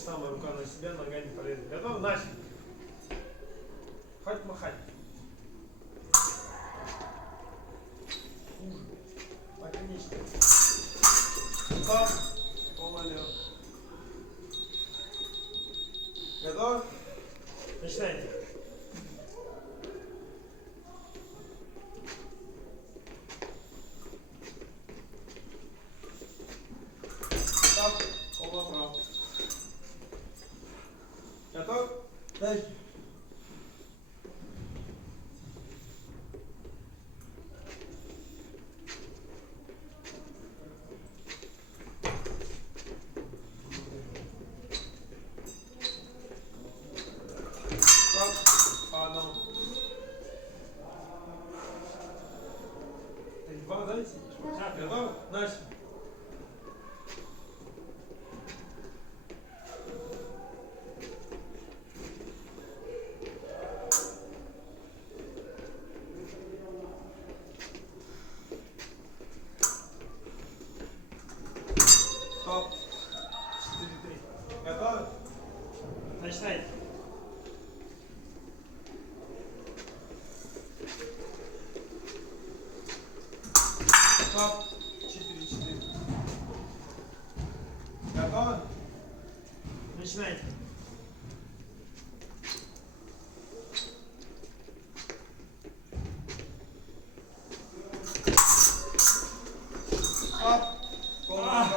самое, рука на себя, нога не полезет. Готов? Начали. Хоть махать. Хуже. Поконечник. Стоп. Помолил. Готов? Начинайте. Стоп. Кола прав. Готов? Дальше. Стоп. По одному. Ты два, да, сидишь? Готов? Начали. Стоп. 4-3. Готовы? Начинайте. Стоп. 4-4. Готовы? Начинайте.